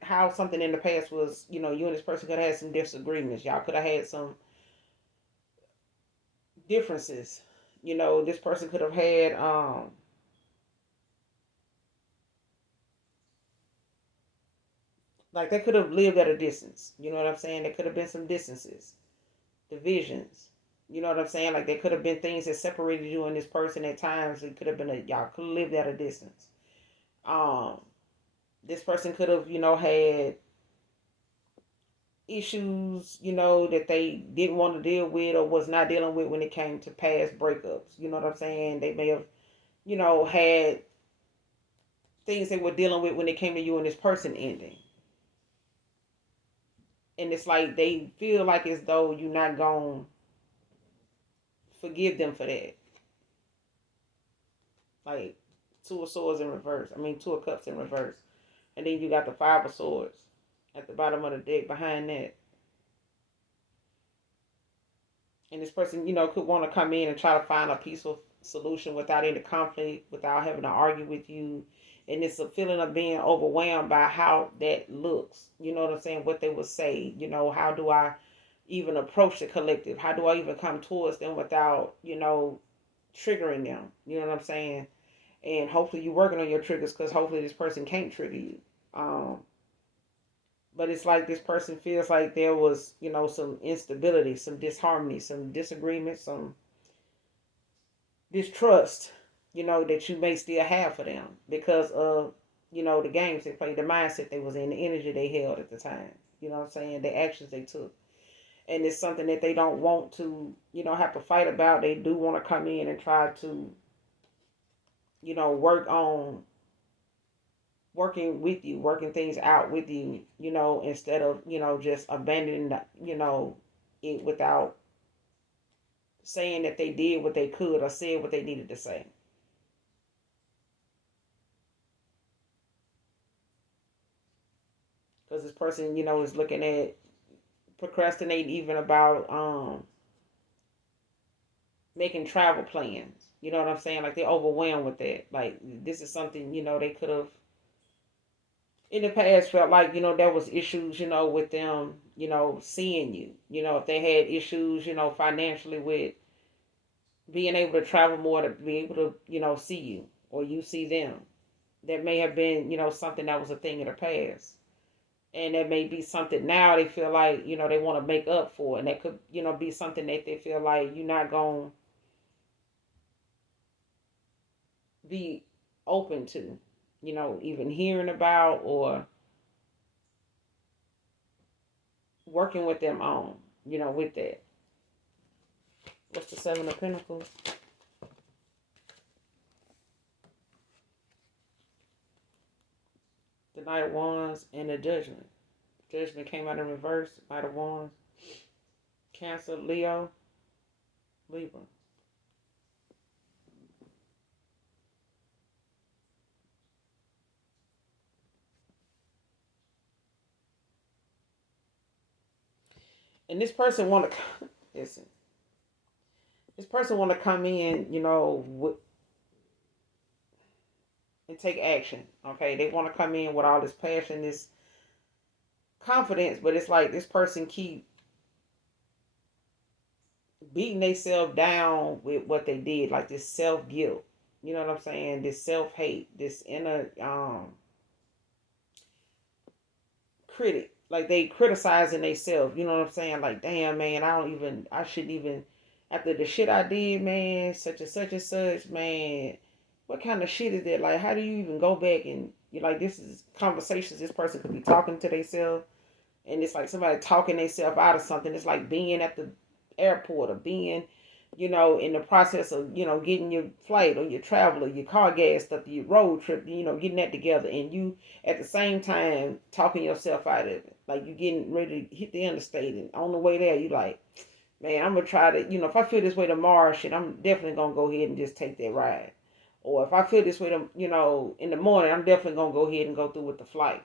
how something in the past was. You and this person could have had some disagreements. Y'all could have had some differences. This person could have had like they could have lived at a distance. You know what I'm saying? There could have been some distances, divisions. You know what I'm saying? Like there could have been things that separated you and this person at times. It could have been y'all could have lived at a distance. Um, this person could have, had issues, that they didn't want to deal with or was not dealing with when it came to past breakups. You know what I'm saying? They may have, had things they were dealing with when it came to you and this person ending. And it's like they feel like as though you're not going to forgive them for that. Like Two of Swords in reverse. I mean, Two of Cups in reverse. And then you got the Five of Swords at the bottom of the deck behind that. And this person, could want to come in and try to find a peaceful solution without any conflict, without having to argue with you. And it's a feeling of being overwhelmed by how that looks. You know what I'm saying? What they would say. How do I even approach the collective? How do I even come towards them without, triggering them? You know what I'm saying? And hopefully you're working on your triggers because hopefully this person can't trigger you. Um, but it's like this person feels like there was, some instability, some disharmony, some disagreement, some distrust, that you may still have for them because of, the games they played, the mindset they was in, the energy they held at the time. You know what I'm saying? The actions they took. And it's something that they don't want to, have to fight about. They do want to come in and try to, work on working with you, working things out with you, instead of, just abandoning, it without saying that they did what they could or said what they needed to say. Because this person, is looking at procrastinating even about making travel plans. You know what I'm saying? Like they're overwhelmed with that. Like this is something, they could have in the past felt like, there was issues, with them, seeing you. If they had issues, financially with being able to travel more to be able to, see you or you see them. That may have been, something that was a thing in the past. And that may be something now they feel like, they want to make up for. And that could, be something that they feel like you're not going to be open to, even hearing about or working with them on, with that. What's the Seven of Pentacles? The Knight of Wands and the Judgment. Judgment came out in reverse. Knight of Wands. Cancer, Leo, Libra. And this person want to listen. This person want to come in, and take action. Okay, they want to come in with all this passion, this confidence, but it's like this person keep beating themselves down with what they did, like this self guilt. You know what I'm saying? This self hate, this inner critic. Like they criticizing themselves. You know what I'm saying? Like, damn, man, I shouldn't even, after the shit I did, man, such and such, man. What kind of shit is that? Like, how do you even go back and you like this is conversations this person could be talking to themselves, and it's like somebody talking themselves out of something. It's like being at the airport or being, in the process of, getting your flight or your travel or your car gas stuff, your road trip, getting that together, and you at the same time talking yourself out of it. Like you getting ready to hit the interstate, and on the way there, you like, man, I'm gonna try to, if I feel this way tomorrow, shit, I'm definitely gonna go ahead and just take that ride. Or if I feel this way, in the morning, I'm definitely gonna go ahead and go through with the flight.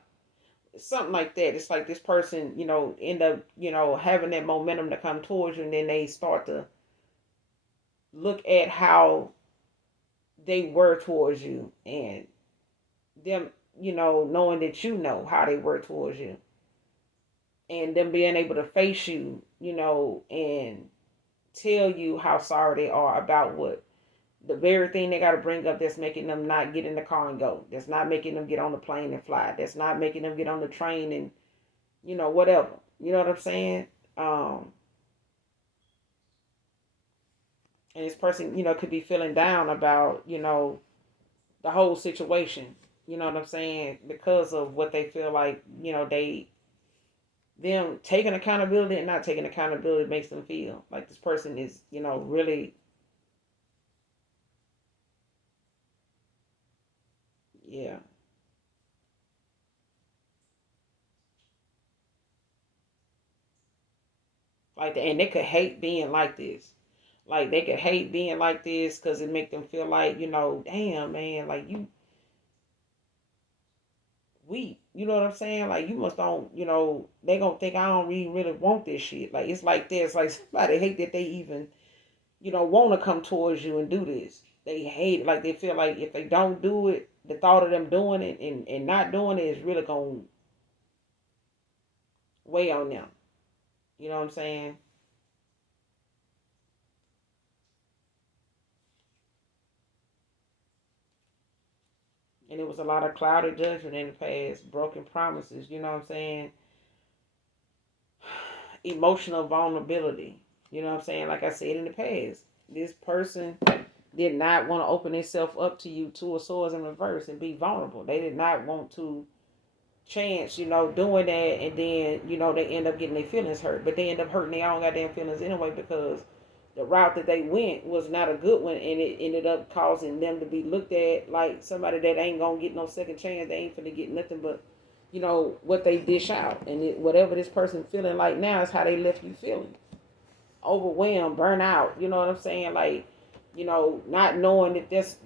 Something like that. It's like this person, end up, having that momentum to come towards you, and then they start to look at how they were towards you, and them, knowing that how they were towards you, and them being able to face you, and tell you how sorry they are about what the very thing they got to bring up that's making them not get in the car and go. That's not making them get on the plane and fly. That's not making them get on the train and, whatever. You know what I'm saying? And this person, could be feeling down about, the whole situation. You know what I'm saying? Because of what they feel like, them taking accountability and not taking accountability makes them feel like this person is, really, yeah. Like, and they could hate being like this. Like, they could hate being like this because it make them feel like, damn, man, like you weak. You know what I'm saying? Like, you must don't, they gonna think I don't really want this shit. Like, it's like this. Like, somebody hate that they even, want to come towards you and do this. They hate it. Like, they feel like if they don't do it, the thought of them doing it and not doing it is really gonna weigh on them. You know what I'm saying? And it was a lot of clouded judgment in the past, broken promises, you know what I'm saying? Emotional vulnerability, you know what I'm saying? Like I said in the past, this person did not want to open itself up to you, to a swords in reverse, and be vulnerable. They did not want to chance, doing that, and then, they end up getting their feelings hurt. But they end up hurting their own goddamn feelings anyway because the route that they went was not a good one, and it ended up causing them to be looked at like somebody that ain't gonna get no second chance. They ain't finna get nothing but, what they dish out, and whatever this person feeling like now is how they left you feeling overwhelmed, burnt out. You know what I'm saying? Like, not knowing if this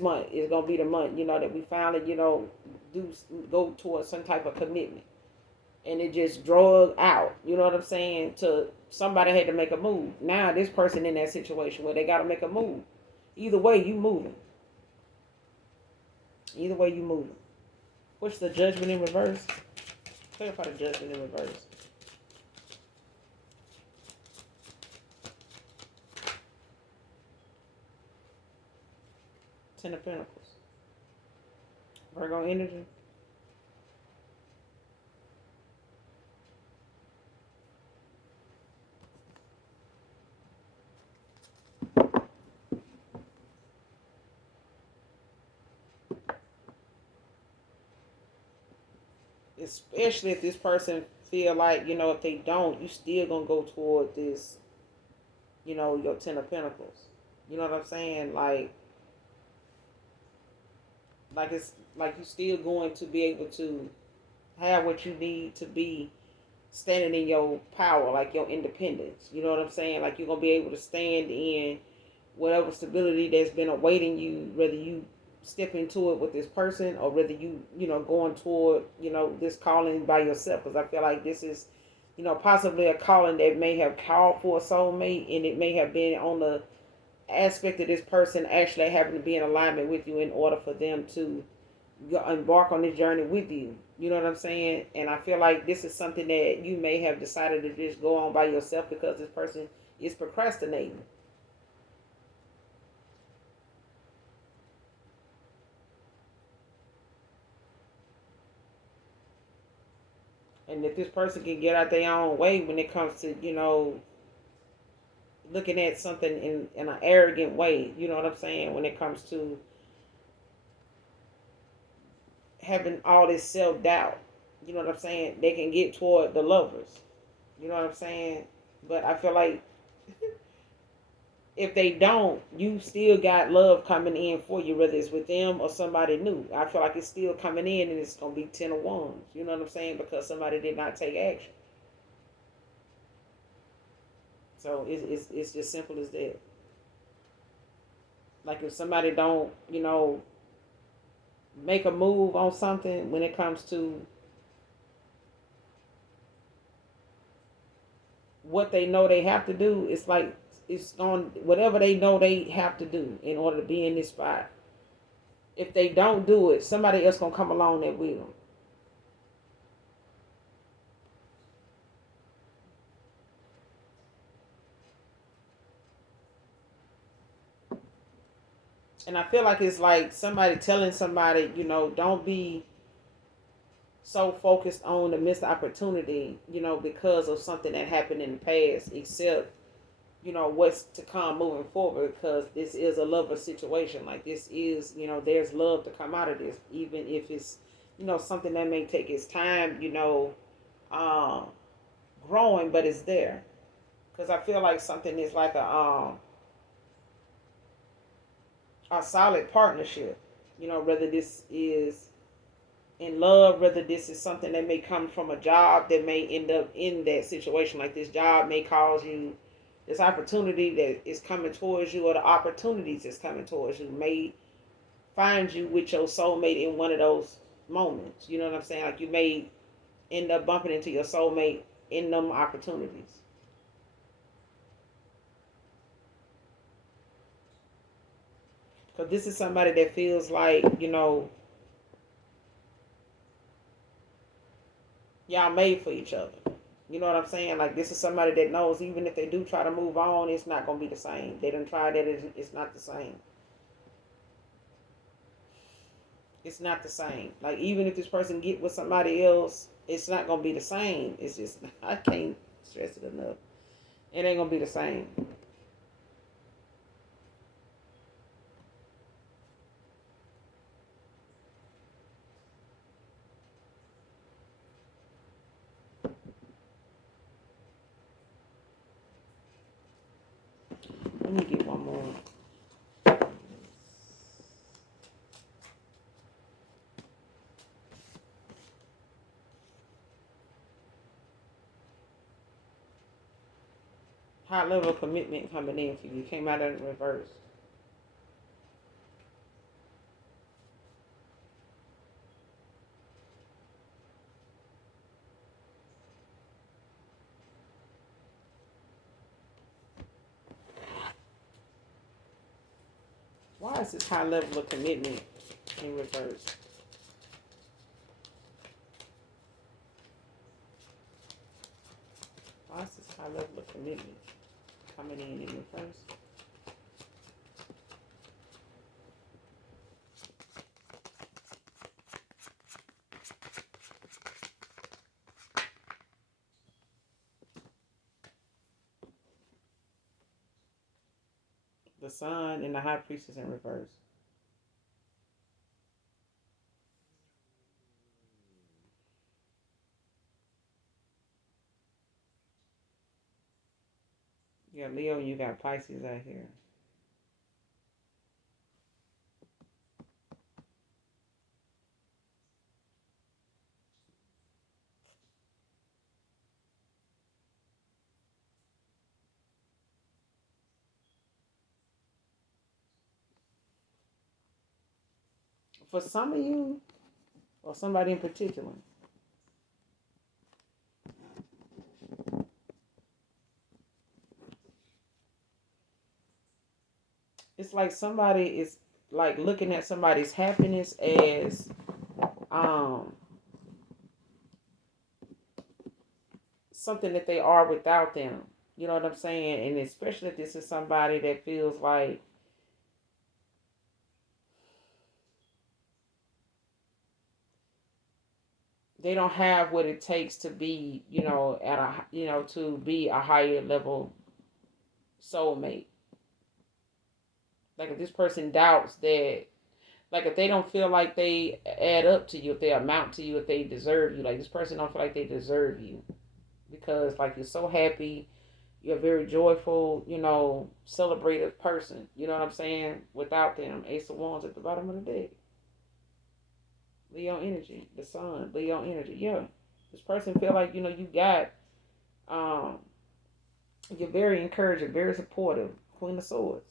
month is gonna be the month, that we finally, do go towards some type of commitment, and it just drug out. You know what I'm saying? To somebody had to make a move. Now this person in that situation where they got to make a move. Either way, you moving. Either way, you moving. What's the judgment in reverse? Clarify the judgment in reverse. Ten of Pentacles. Virgo energy. Especially if this person feel like, if they don't, you still gonna go toward this, your Ten of Pentacles. You know what I'm saying? Like it's like you still going to be able to have what you need to be standing in your power, like your independence. You know what I'm saying? Like you're gonna be able to stand in whatever stability that's been awaiting you, whether you step into it with this person or whether you going toward, this calling by yourself. Because I feel like this is, possibly a calling that may have called for a soulmate, and it may have been on the aspect of this person actually having to be in alignment with you in order for them to embark on this journey with you. You know what I'm saying? And I feel like this is something that you may have decided to just go on by yourself because this person is procrastinating. And if this person can get out their own way when it comes to, looking at something in an arrogant way, you know what I'm saying? When it comes to having all this self doubt, you know what I'm saying? They can get toward the lovers, you know what I'm saying? But I feel like if they don't, you still got love coming in for you, whether it's with them or somebody new. I feel like it's still coming in, and it's gonna be 10 of Wands. You know what I'm saying? Because somebody did not take action. So it's just simple as that. Like if somebody don't, make a move on something when it comes to what they know they have to do, it's like it's on whatever they know they have to do in order to be in this spot. If they don't do it, somebody else gonna come along that will. And I feel like it's like somebody telling somebody, don't be so focused on the missed opportunity, because of something that happened in the past, except, what's to come moving forward, because this is a lover situation. Like this is, there's love to come out of this, even if it's, something that may take its time, um, growing, but it's there. Because I feel like something is like a solid partnership, whether this is in love, whether this is something that may come from a job that may end up in that situation. Like this job may cause you this opportunity that is coming towards you, or the opportunities that's coming towards you may find you with your soulmate in one of those moments. You know what I'm saying? Like you may end up bumping into your soulmate in them opportunities. Because this is somebody that feels like, y'all made for each other. You know what I'm saying? Like this is somebody that knows even if they do try to move on, it's not gonna be the same. They done tried that, it's not the same. It's not the same. Like even if this person get with somebody else, it's not gonna be the same. It's just I can't stress it enough. It ain't gonna be the same. Let me get one more. High level of commitment coming in for you. Came out in reverse. Why is this high level of commitment in reverse? Why is this high level of commitment coming in reverse? The sun and the high priestess in reverse. You got Leo and you got Pisces out here. For some of you, or somebody in particular, it's like somebody is like looking at somebody's happiness as um something that they are without them. You know what I'm saying? And especially if this is somebody that feels like they don't have what it takes to be, at a, to be a higher level soulmate. Like if this person doubts that, like if they don't feel like they add up to you, if they amount to you, if they deserve you, like this person don't feel like they deserve you because like you're so happy, you're a very joyful, celebrative person. You know what I'm saying? Without them, Ace of Wands at the bottom of the deck. Leo energy, the sun, Leo energy. Yeah, this person feel like you got. Um, you're very encouraging, very supportive. Queen of Swords.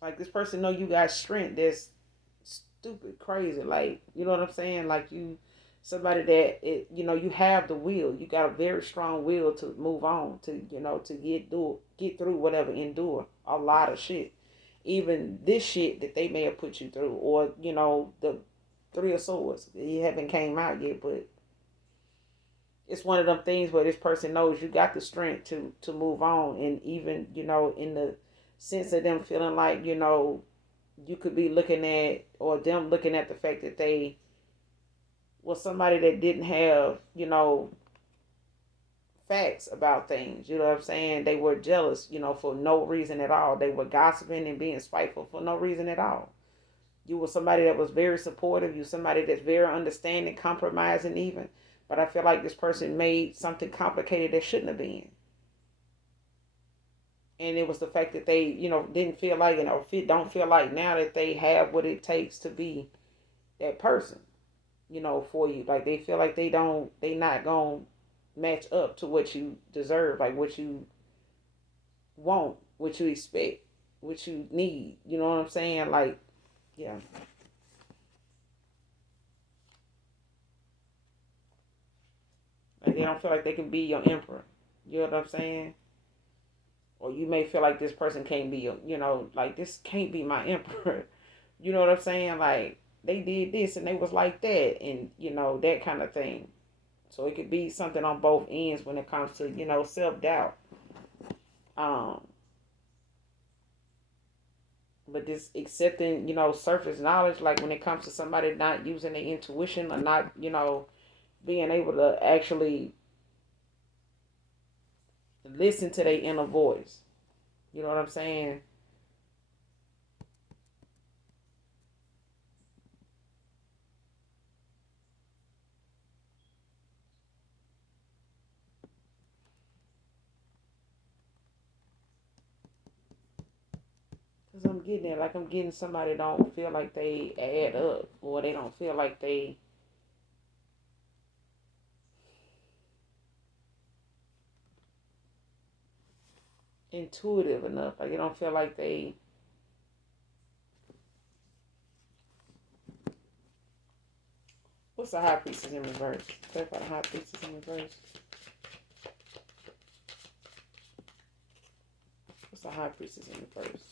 Like this person know you got strength that's stupid, crazy. Like you know what I'm saying? Like somebody that you have the will. You got a very strong will to move on, to get through whatever, endure a lot of shit. Even this shit that they may have put you through, or the Three of Swords. It haven't came out yet, but it's one of them things where this person knows you got the strength to move on, and even in the sense of them feeling like you could be looking at, or them looking at the fact that they was somebody that didn't have facts about things. You know what I'm saying? They were jealous, for no reason at all. They were gossiping and being spiteful for no reason at all. You were somebody that was very supportive. You somebody that's very understanding, compromising even. But I feel like this person made something complicated that shouldn't have been. And it was the fact that they, didn't feel like, don't feel like now that they have what it takes to be that person, for you. Like they feel like they not gonna match up to what you deserve, like what you want, what you expect, what you need. You know what I'm saying? Like, yeah. Like they don't feel like they can be your emperor. You know what I'm saying? Or you may feel like this person can't be your, like this can't be my emperor. You know what I'm saying? Like they did this and they was like that, and that kind of thing. So it could be something on both ends when it comes to self doubt. Um, but this accepting surface knowledge, like when it comes to somebody not using their intuition or not being able to actually listen to their inner voice. You know what I'm saying? Cause I'm getting it, like I'm getting somebody don't feel like they add up, or they don't feel like they intuitive enough. Like they don't feel like they. What's the high priestess in reverse? Clarify the high priestess in reverse. What's the high priestess in reverse?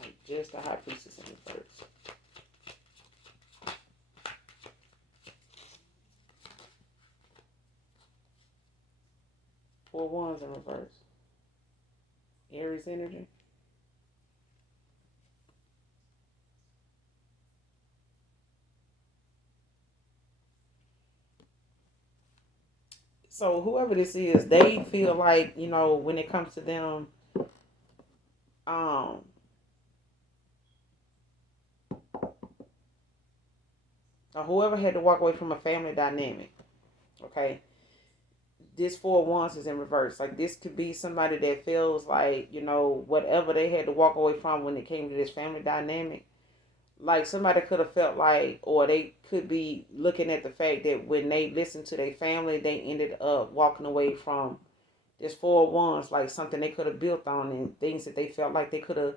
Like just the high priestess in reverse. 4 wands in reverse. Aries energy. So whoever this is, they feel like when it comes to them, um, or whoever had to walk away from a family dynamic. Okay, this 4 wands is in reverse. Like this could be somebody that feels like whatever they had to walk away from when it came to this family dynamic. Like somebody could have felt like, or they could be looking at the fact that when they listened to their family, they ended up walking away from this 4 wands, like something they could have built on, and things that they felt like they could have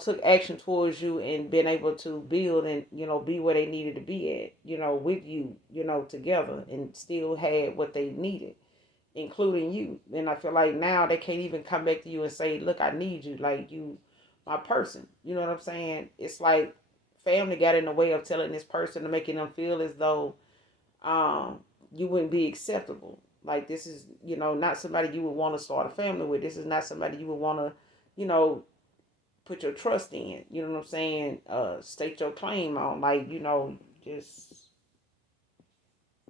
took action towards you and been able to build and, be where they needed to be at, with you, together, and still had what they needed, including you. And I feel like now they can't even come back to you and say, look, I need you, like you, my person. You know what I'm saying? It's like family got in the way of telling this person to making them feel as though you wouldn't be acceptable. Like this is, not somebody you would want to start a family with. This is not somebody you would want to, you know, put your trust in. You know what I'm saying? State your claim on, like, just.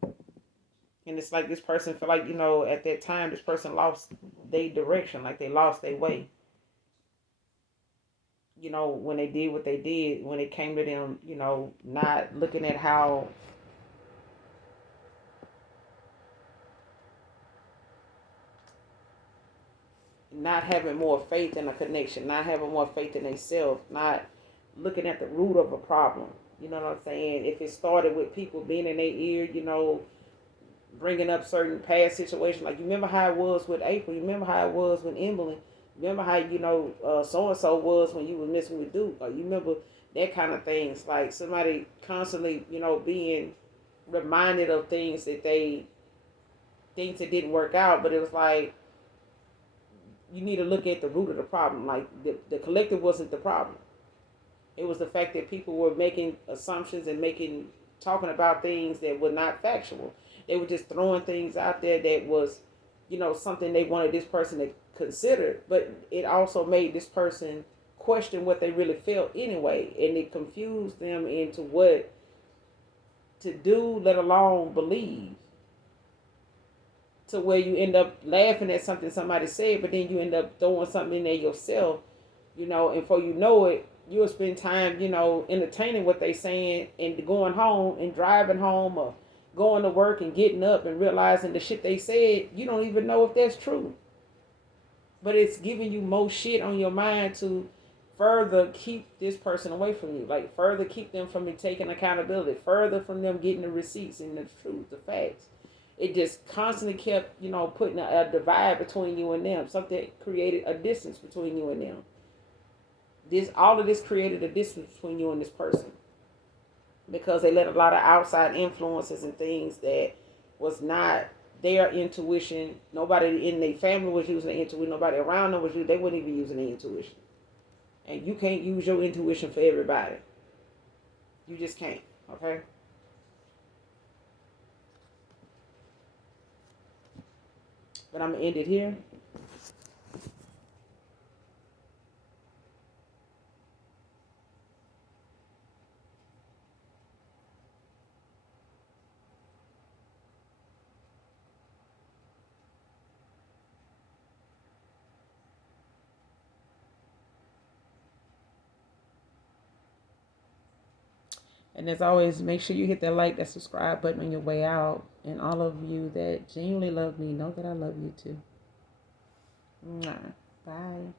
And it's like this person feel like, at that time this person lost their direction, like they lost their way. When they did what they did, when it came to them, not looking at how not having more faith in a connection, not having more faith in themselves, not looking at the root of a problem. You know what I'm saying? If it started with people being in their ear, bringing up certain past situations, like you remember how it was with April, you remember how it was with Emily, you remember how so and so was when you was messing with Duke, or you remember that kind of things. Like somebody constantly, being reminded of things that didn't work out, but it was like you need to look at the root of the problem. Like the collective wasn't the problem. It was the fact that people were making assumptions and talking about things that were not factual. They were just throwing things out there that was, something they wanted this person to consider, but it also made this person question what they really felt anyway, and it confused them into what to do, let alone believe. To where you end up laughing at something somebody said, but then you end up throwing something in there yourself, and before you know it, you'll spend time, entertaining what they saying and going home and driving home or going to work and getting up and realizing the shit they said, you don't even know if that's true. But it's giving you more shit on your mind to further keep this person away from you. Like further keep them from taking accountability, further from them getting the receipts and the truth, the facts. It just constantly kept, putting a divide between you and them. Something created a distance between you and them. All of this created a distance between you and this person because they let a lot of outside influences and things that was not their intuition. Nobody in their family was using their intuition. Nobody around them was using. They weren't even using their intuition. And you can't use your intuition for everybody. You just can't. Okay. But I'm gonna end it here. And as always, make sure you hit that like, that subscribe button on your way out. And all of you that genuinely love me, know that I love you too. Mwah. Bye.